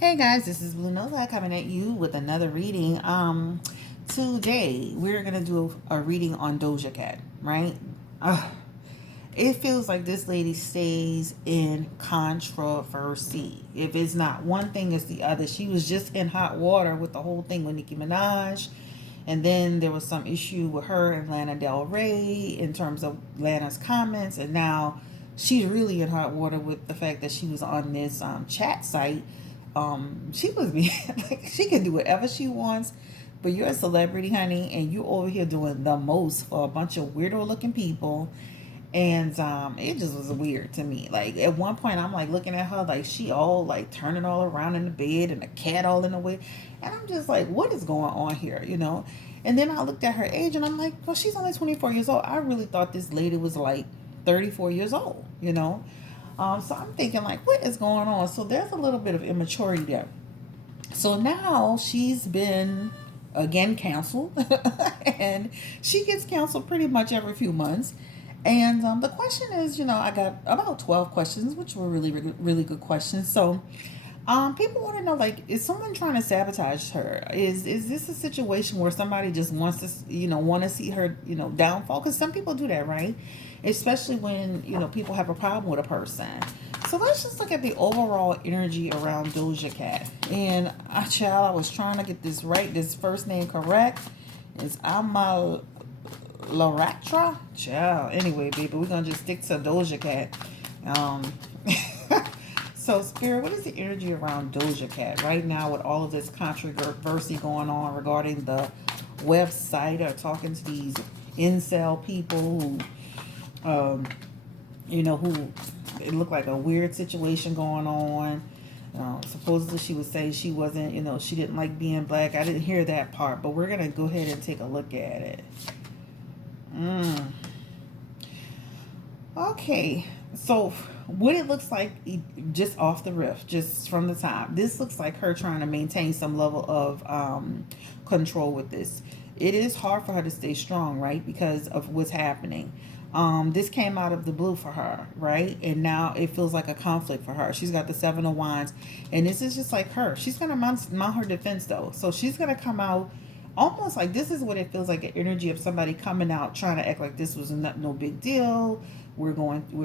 Hey guys, this is Blue Nola coming at you with another reading. Today we're gonna do a reading on Doja Cat, right? It feels like this lady stays in controversy. If it's not one thing, it's the other. She was just in hot water with the whole thing with Nicki Minaj, and then there was some issue with her and Lana Del Rey in terms of Lana's comments, and now she's really in hot water with the fact that she was on this chat site. She was being like, she can do whatever she wants, but you're a celebrity, honey, and you're over here doing the most for a bunch of weirdo looking people. And it just was weird to me. Like at one point I'm like looking at her like she all like turning all around in the bed and the cat all in the way, and I'm just like, what is going on here? And then I looked at her age and I'm like, well, she's only 24 years old. I really thought this lady was like 34 years old. So I'm thinking like, what is going on? So there's a little bit of immaturity there. So now she's been again canceled, and she gets canceled pretty much every few months. And the question is, I got about 12 questions, which were really, really, really good questions. So people want to know, like, is someone trying to sabotage her? Is this a situation where somebody just wants to, want to see her, downfall? Because some people do that, right? Especially when, people have a problem with a person. So let's just look at the overall energy around Doja Cat. And child, I was trying to get this right, this first name correct. It's Amal Laratra? Child. Anyway, baby, we're going to just stick to Doja Cat. So, Spirit, what is the energy around Doja Cat right now with all of this controversy going on regarding the website or talking to these incel people who it looked like a weird situation going on. Supposedly she would say she wasn't, she didn't like being black. I didn't hear that part, but we're going to go ahead and take a look at it. Okay, so what it looks like just off the riff, just from the top, this looks like her trying to maintain some level of control with this. It is hard for her to stay strong, right, because of what's happening. This came out of the blue for her, right? And now it feels like a conflict for her. She's got the Seven of Wands, and this is just like her. She's going to mount her defense, though. So she's going to come out almost like, this is what it feels like, an energy of somebody coming out trying to act like this was no big deal. We're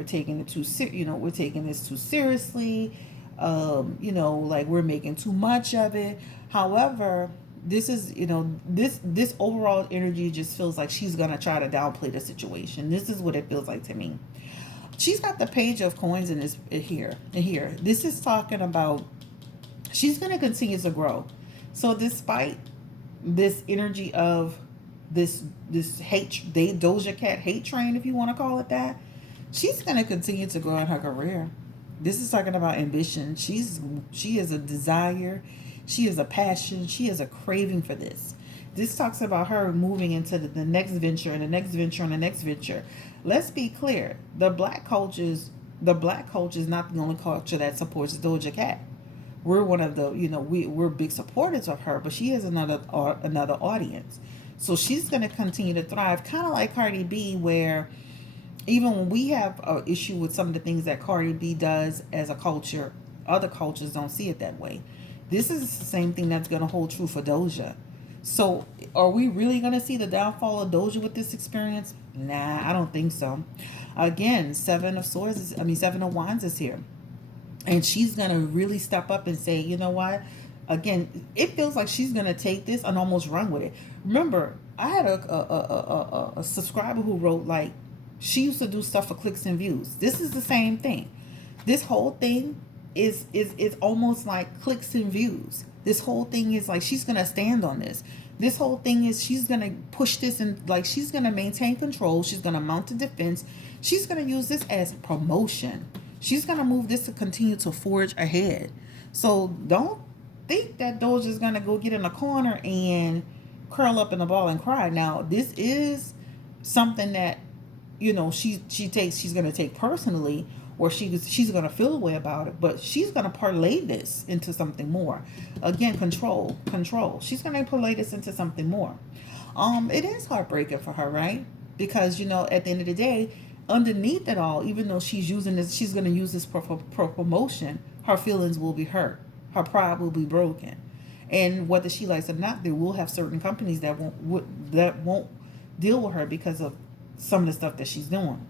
taking it we're taking this too seriously. Like we're making too much of it. However, this is, this overall energy just feels like she's gonna try to downplay the situation. This is what it feels like to me. She's got the Page of Coins in this here. This is talking about she's gonna continue to grow. So despite this energy of this Doja Cat hate train, if you want to call it that, she's going to continue to grow in her career. This is talking about ambition. She is a desire, she is a passion, she is a craving for this. This talks about her moving into the next venture and the next venture and the next venture. Let's be clear, the black culture is not the only culture that supports Doja Cat. We're one of the, we're big supporters of her, but she has another audience. So she's going to continue to thrive, kind of like Cardi B, where even when we have an issue with some of the things that Cardi B does as a culture, other cultures don't see it that way. This is the same thing that's going to hold true for Doja. So are we really going to see the downfall of Doja with this experience? Nah, I don't think so. Again, Seven of Wands is here. And she's going to really step up and say, you know what? Again, it feels like she's going to take this and almost run with it. Remember, I had a subscriber who wrote, like, she used to do stuff for clicks and views. This is the same thing. This whole thing is almost like clicks and views. This whole thing is like she's going to stand on this. This whole thing is she's going to push this, and like she's going to maintain control. She's going to mount a defense. She's going to use this as promotion. She's going to move this to continue to forge ahead. So don't think that Doja's going to go get in a corner and curl up in a ball and cry. Now, this is something that, she's going to take personally, or she's going to feel a way about it, but she's going to parlay this into something more. Again, control. She's going to parlay this into something more. It is heartbreaking for her, right? Because, at the end of the day, underneath it all, even though she's going to use this for promotion, her feelings will be hurt. Her pride will be broken. And whether she likes it or not, there will have certain companies that won't deal with her because of some of the stuff that she's doing.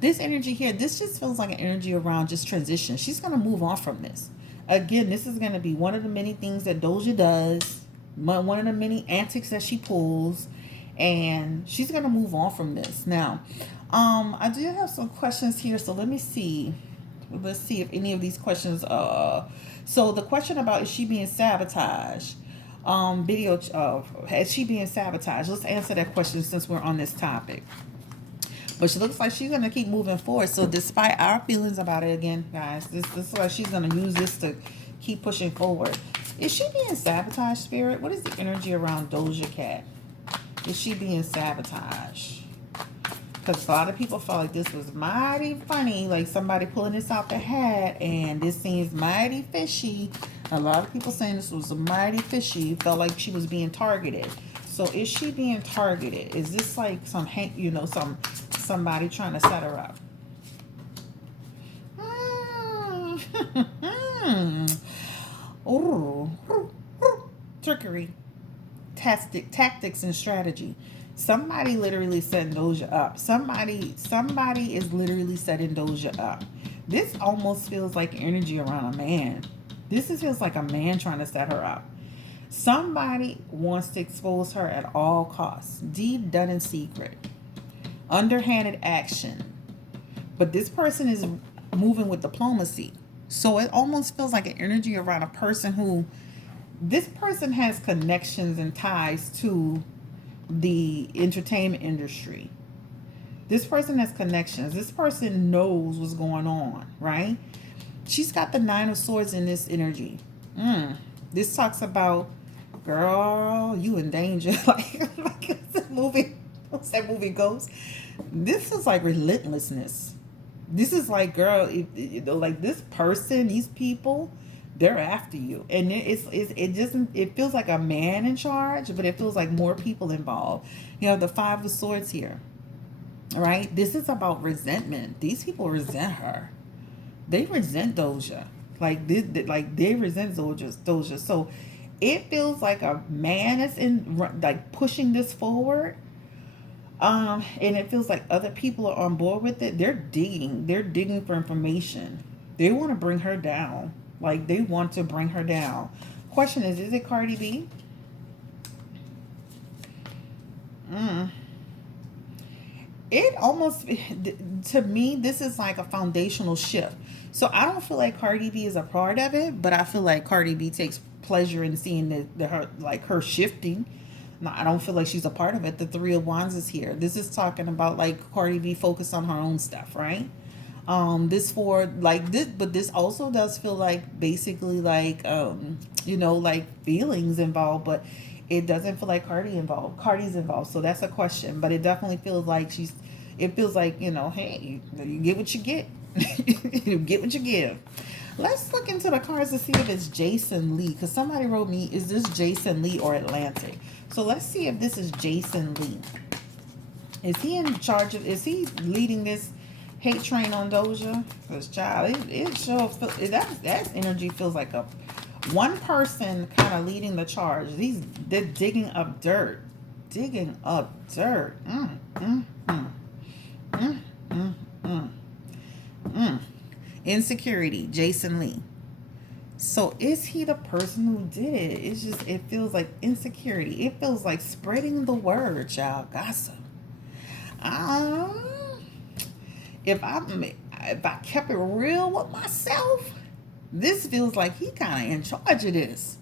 This energy here, this just feels like an energy around just transition. She's going to move on from this. Again, this is going to be one of the many things that Doja does, one of the many antics that she pulls, and she's going to move on from this. Now, I do have some questions here, so let me see. Let's see if any of these questions so the question about, is she being sabotaged? Is she being sabotaged? Let's answer that question since we're on this topic. But she looks like she's going to keep moving forward. So despite our feelings about it, again, guys, this is like she's going to use this to keep pushing forward. Is she being sabotaged, Spirit? What is the energy around Doja Cat? Is she being sabotaged? Because a lot of people felt like this was mighty funny, like somebody pulling this out the hat, and this seems mighty fishy. A lot of people saying this was mighty fishy. Felt like she was being targeted. So is she being targeted? Is this like somebody trying to set her up? Oh, trickery, tactics, and strategy. Somebody literally setting Doja up. Somebody is literally setting Doja up. This almost feels like energy around a man. This feels like a man trying to set her up. Somebody wants to expose her at all costs. Deed done in secret. Underhanded action. But this person is moving with diplomacy. So it almost feels like an energy around a person who, this person has connections and ties to the entertainment industry. This person has connections. This person knows what's going on, right? She's got the Nine of Swords in this energy. This talks about, girl, you in danger. like that movie. What's that movie goes? This is like relentlessness. This is like, girl, like this person, these people, they're after you, and it feels like a man in charge, but it feels like more people involved. You know, the Five of Swords here, right? This is about resentment. These people resent her. They resent Doja. They resent Doja. So it feels like a man is pushing this forward. And it feels like other people are on board with it. They're digging for information. They want to bring her down. They want to bring her down. Question is it Cardi B? It almost, to me, this is like a foundational shift. So I don't feel like Cardi B is a part of it, but I feel like Cardi B takes pleasure in seeing her shifting. No, I don't feel like she's a part of it. The Three of Wands is here. This is talking about Cardi B focused on her own stuff, right? This but this also does feel like basically feelings involved, but it doesn't feel like Cardi's involved. So that's a question, but it definitely feels like hey, you get what you get. You get what you give. Let's look into the cards to see if it's Jason Lee, because somebody wrote me, is this Jason Lee or Atlantic? So let's see if this is Jason Lee. Is he leading this hate train on Doja? Because child, that energy feels like one person kind of leading the charge. They're digging up dirt. Insecurity, Jason Lee. So is he the person who did it? It feels like insecurity. It feels like spreading the word, child. Gossip. If I kept it real with myself, this feels like he kind of in charge of this.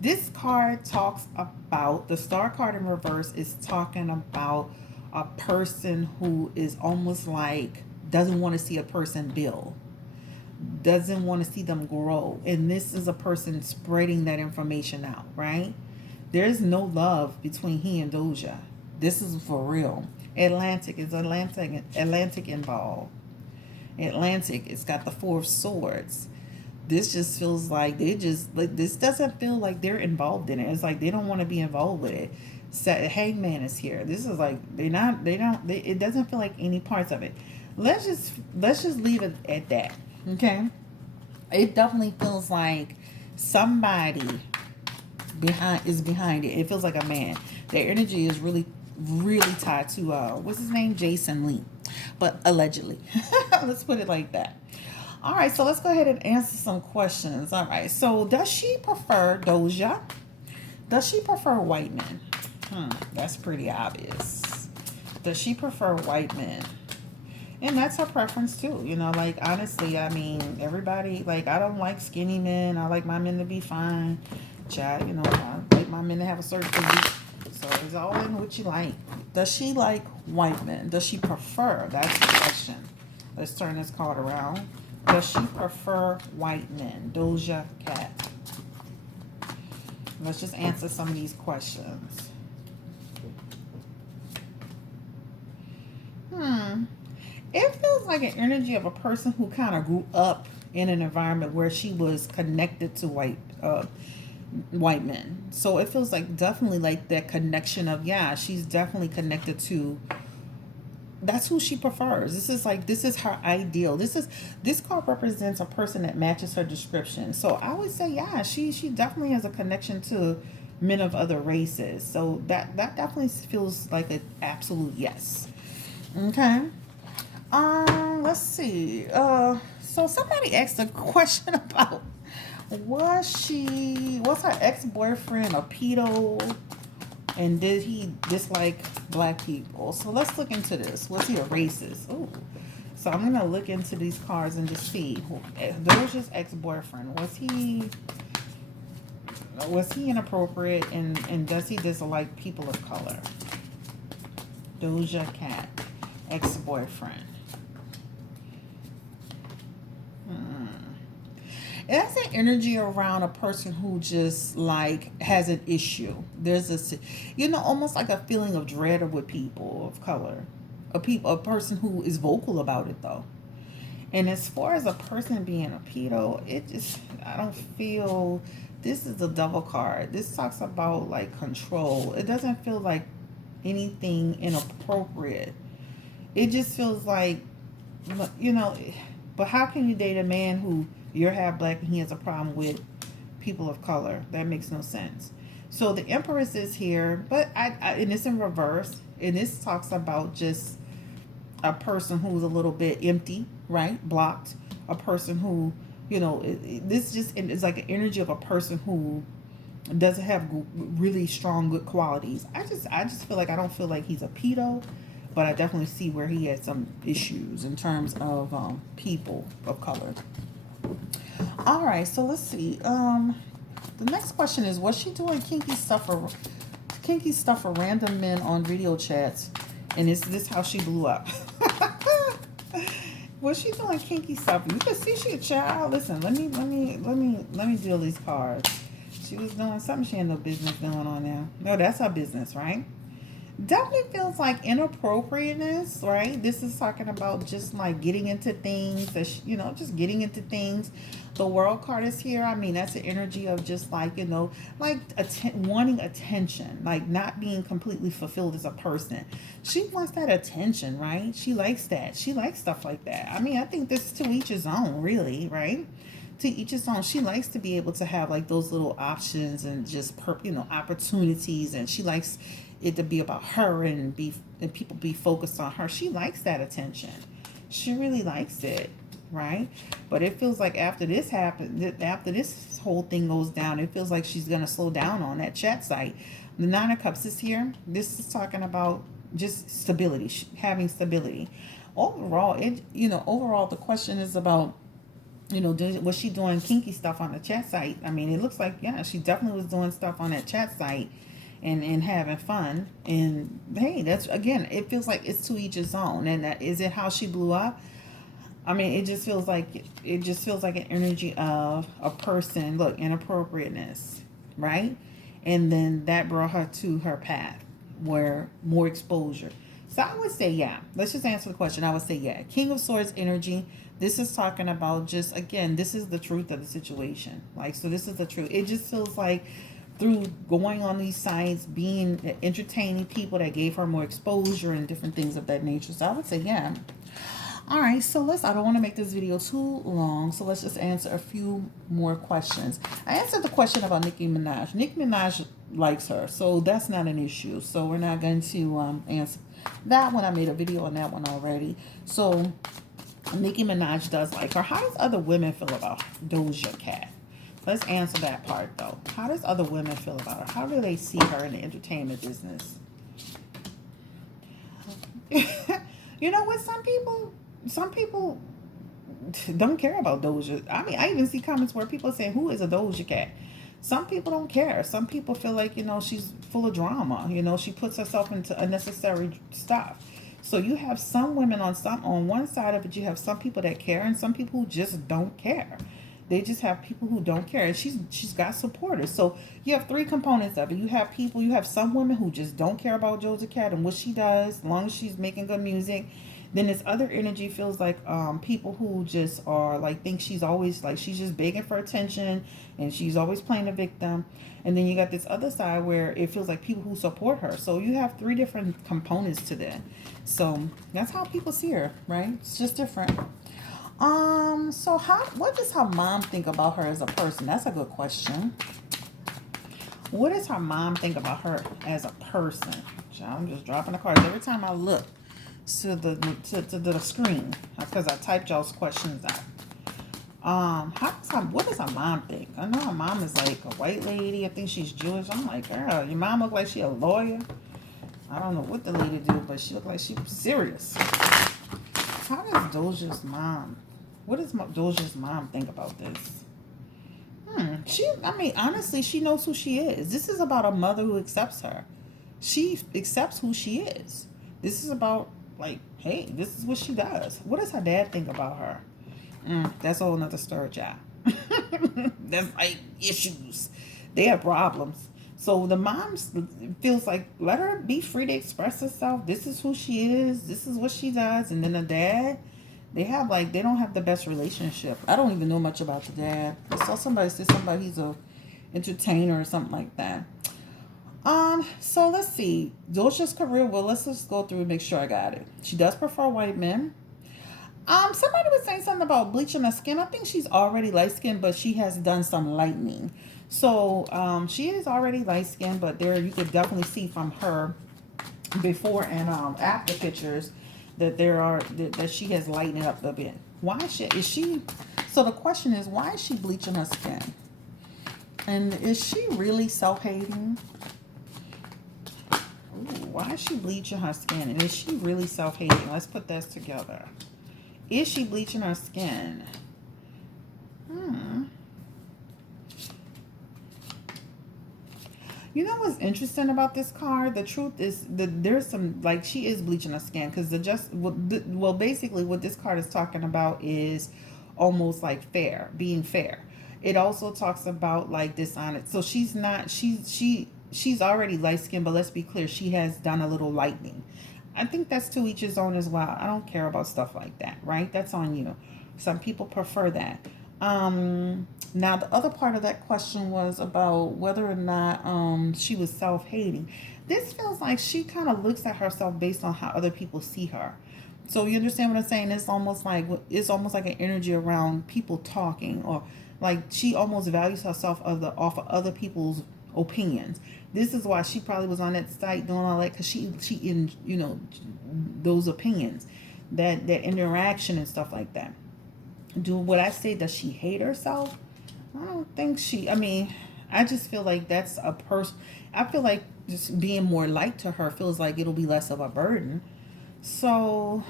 This card talks about, the Star card in reverse is talking about a person who is almost like doesn't want to see a person build, doesn't want to see them grow. And this is a person spreading that information out, right? There's no love between he and Doja. This is for real. Atlantic involved. Atlantic, it's got the Four of Swords. This just feels like this doesn't feel like they're involved in it. It's like they don't want to be involved with it. Hangman is here. This is like it doesn't feel like any parts of it. Let's just leave it at that. Okay. It definitely feels like somebody behind it. It feels like a man. Their energy is really tied to what's his name, Jason Lee, but allegedly. Let's put it like that. All right, so let's go ahead and answer some questions. All right, so does she prefer Doja? Does she prefer white men? That's pretty obvious. Does she prefer white men? And that's her preference too. You know, like honestly, I mean, everybody, like, I don't like skinny men. I like my men to be fine. Chat, you know, I like my men to have a certain physique. So it's all in what you like. Does she like white men? Does she prefer? That's the question. Let's turn this card around. Does she prefer white men? Doja Cat. Let's just answer some of these questions. It feels like an energy of a person who kind of grew up in an environment where she was connected to white men. So it feels like definitely like that connection of, yeah, she's definitely connected to, that's who she prefers. This is her ideal. This card represents a person that matches her description. So I would say, yeah, she definitely has a connection to men of other races. So that definitely feels like an absolute yes. Okay. Let's see. So somebody asked a question about, was her ex-boyfriend a pedo, and did he dislike black people? So let's look into this. Was he a racist? Ooh. So I'm gonna look into these cards and just see. Doja's ex-boyfriend, was he inappropriate, and does he dislike people of color? Doja Cat, ex-boyfriend. That's an energy around a person who just like has an issue. There's this, almost like a feeling of dread with people of color. A person who is vocal about it though. And as far as a person being a pedo, I don't feel, this is the devil card. This talks about like control. It doesn't feel like anything inappropriate. It just feels like, but how can you date a man who you're half black and he has a problem with people of color? That makes no sense. So the Empress is here, but and it's in reverse. And this talks about just a person who's a little bit empty, right? Blocked. A person who, this just is like an energy of a person who doesn't have really strong good qualities. I just feel like, I don't feel like he's a pedo, but I definitely see where he had some issues in terms of people of color. All right, so let's see. The next question is: was she doing kinky stuff for random men on video chats? And is this how she blew up? Was she doing kinky stuff? You can see she a child. Listen, let me deal these cards. She was doing something she had no business doing on there. No, that's her business, right? Definitely feels like inappropriateness, right? This is talking about just like getting into things that just getting into things. The world card is here. I mean, that's the energy of just like, wanting attention, like not being completely fulfilled as a person. She wants that attention, right? She likes that. She likes stuff like that. I mean, I think this is to each his own, really, right? To each his own. She likes to be able to have like those little options and just opportunities, and she likes it to be about her and people be focused on her. She likes that attention. She really likes it, right? But it feels like after this whole thing goes down, it feels like she's gonna slow down on that chat site. The Nine of Cups is here. This is talking about just stability, having stability. Overall, overall the question is about, was she doing kinky stuff on the chat site? I mean, it looks like, yeah, she definitely was doing stuff on that chat site and having fun. And hey, that's, again, it feels like it's to each his own. And is it how she blew up? I mean, it just feels like an energy of a person, look, inappropriateness, right? And then that brought her to her path where more exposure. So I would say, yeah. Let's just answer the question. I would say, yeah. King of Swords energy. This is talking about just, again, this is the truth of the situation. Like, so this is the truth. It just feels like through going on these sites, entertaining people that gave her more exposure and different things of that nature. So I would say, yeah. All right, so I don't want to make this video too long, so let's just answer a few more questions. I answered the question about Nicki Minaj. Nicki Minaj likes her, so that's not an issue. So we're not going to answer that one. I made a video on that one already. So Nicki Minaj does like her. How does other women feel about Doja Cat? Let's answer that part, though. How does other women feel about her? How do they see her in the entertainment business? You know what? Some people don't care about Doja. I mean, I even see comments where people say, "Who is a Doja Cat?" Some people don't care. Some people feel like, she's full of drama. She puts herself into unnecessary stuff. So you have some women on one side of it. You have some people that care, and some people who just don't care. They just have people who don't care, and she's got supporters. So you have three components of it. You have some women who just don't care about Doja Cat and what she does, as long as she's making good music. Then this other energy feels like people who just are like, think she's always like, she's just begging for attention and she's always playing the victim. And then you got this other side where it feels like people who support her. So you have three different components to that. So that's how people see her, right? It's just different. So what does her mom think about her as a person? That's a good question. What does her mom think about her as a person? I'm just dropping the cards every time I look to the screen because I typed y'all's questions out. What does her mom think? I know her mom is like a white lady. I think she's Jewish. I'm like, girl, your mom look like she a lawyer. I don't know what the lady do, but she look like she was serious. How does Doja's mom? What does Doja's mom think about this? Honestly, she knows who she is. This is about a mother who accepts her. She accepts who she is. This is about, like, hey, this is what she does. What does her dad think about her? That's a whole nother story, child. That's like issues. They have problems. So the mom feels like, let her be free to express herself. This is who she is. This is what she does. And then the dad, they don't have the best relationship. I don't even know much about the dad. I saw somebody say he's a entertainer or something like that. So let's see. Doja's career, well, let's just go through and make sure I got it. She does prefer white men. Somebody was saying something about bleaching her skin. I think she's already light skinned, but she has done some lightening. So she is already light skinned, but there you could definitely see from her before and after pictures that that she has lightened it up a bit. Why is she? So the question is, why is she bleaching her skin? And is she really self-hating? Why is she bleaching her skin? And is she really self-hating? Let's put this together. Is she bleaching her skin? You know what's interesting about this card? The truth is that there's some, like, she is bleaching her skin because basically what this card is talking about is almost like being fair. It also talks about like dishonest. So she's already light skinned, but let's be clear, she has done a little lightening. I think that's to each his own as well. I don't care about stuff like that, right? That's on you. Some people prefer that. Now the other part of that question was about whether or not she was self-hating. This feels like she kind of looks at herself based on how other people see her. So you understand what I'm saying? It's almost like an energy around people talking, or like she almost values herself off of other people's opinions. This is why she probably was on that site doing all that, because she in those opinions, that interaction and stuff like that. Would I say, does she hate herself? I don't think I just feel like that's a person. I feel like just being more light to her feels like it'll be less of a burden. So,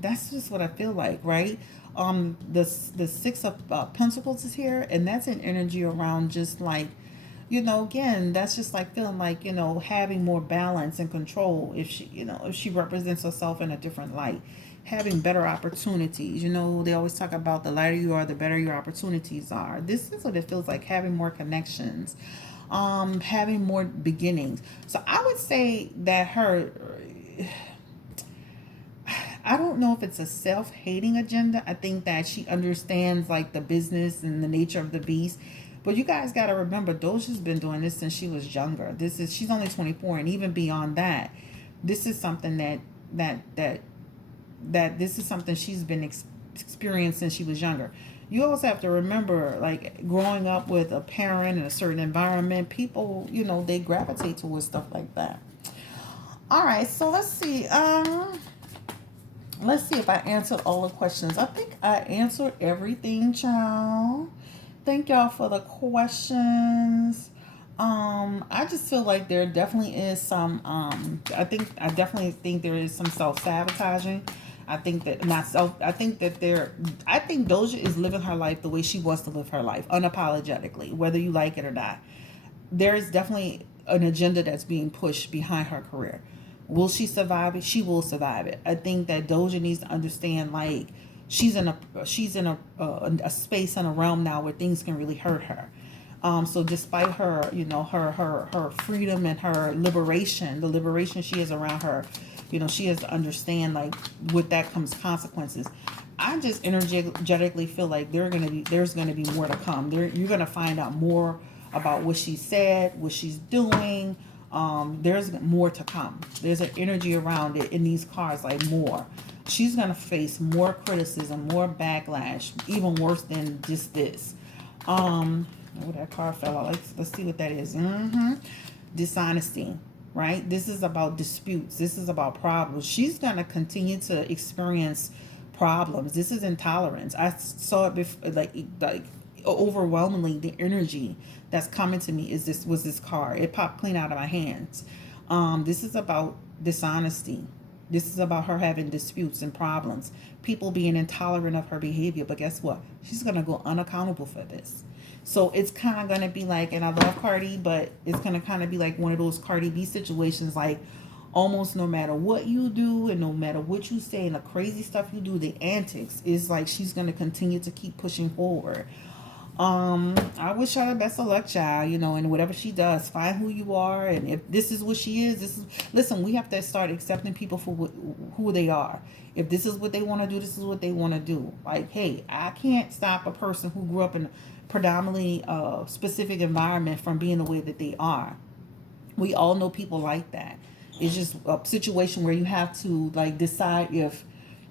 that's just what I feel like, right? The Six of Pentacles is here, and that's an energy around just like, again, that's just like feeling like, having more balance and control if she represents herself in a different light, having better opportunities. They always talk about the lighter you are, the better your opportunities are. This is what it feels like, having more connections, having more beginnings. So I would say that I don't know if it's a self-hating agenda. I think that she understands like the business and the nature of the beast. But you guys got to remember, Doja's been doing this since she was younger. She's only 24, and even beyond that, this is something that that this is something she's been experienced since she was younger. You also have to remember, like, growing up with a parent in a certain environment, people, they gravitate towards stuff like that. All right, so let's see if I answered all the questions. I think I answered everything, child. Thank y'all for the questions. I just feel like there definitely is some I definitely think there is some self-sabotaging. I think that myself I think Doja is living her life the way she wants to live her life, unapologetically, whether you like it or not. There is definitely an agenda that's being pushed behind her career. Will she survive it? She will survive it. I think that Doja needs to understand, like, she's in a space and a realm now where things can really hurt her. So despite her, her freedom and her liberation, the liberation she is around her, she has to understand, like, with that comes consequences. I just energetically feel like there's gonna be more to come. You're gonna find out more about what she said, what she's doing. There's more to come. There's an energy around it in these cards, like more. She's gonna face more criticism, more backlash, even worse than just this. Oh, that card fell out. Let's see what that is. Dishonesty, right? This is about disputes. This is about problems. She's gonna continue to experience problems. This is intolerance. I saw it before, like overwhelmingly. The energy that's coming to me was this card. It popped clean out of my hands. This is about dishonesty. This is about her having disputes and problems. People being intolerant of her behavior. But guess what? She's gonna go unaccountable for this. So it's kind of going to be like, and I love Cardi, but it's going to kind of be like one of those Cardi B situations, like, almost no matter what you do and no matter what you say and the crazy stuff you do, the antics, is like she's going to continue to keep pushing forward. I wish her the best of luck, child, and whatever she does, find who you are. And if this is what she is, listen, we have to start accepting people for who they are. If this is what they want to do, this is what they want to do. Like, hey, I can't stop a person who grew up in a predominantly specific environment from being the way that they are. We all know people like that. It's just a situation where you have to, like, decide if,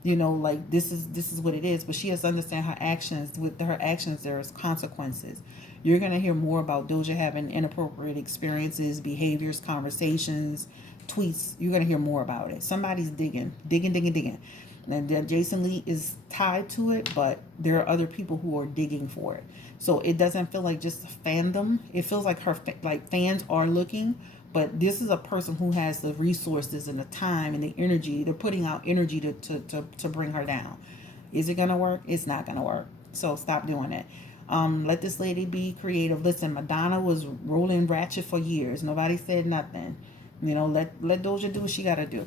like, this is what it is. But she has to understand her actions. With her actions, there's consequences. You're going to hear more about Doja having inappropriate experiences, behaviors, conversations, tweets. You're going to hear more about it. Somebody's digging. And then Jason Lee is tied to it, but there are other people who are digging for it. So it doesn't feel like just a fandom. It feels like fans are looking, but this is a person who has the resources and the time and the energy. They're putting out energy to bring her down. Is it gonna work? It's not gonna work. So stop doing it. Let this lady be creative. Listen, Madonna was rolling ratchet for years. Nobody said nothing. Let Doja do what she gotta do.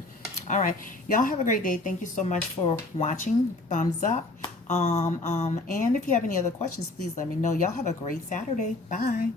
All right, y'all have a great day. Thank you so much for watching. Thumbs up. And if you have any other questions, please let me know. Y'all have a great Saturday. Bye.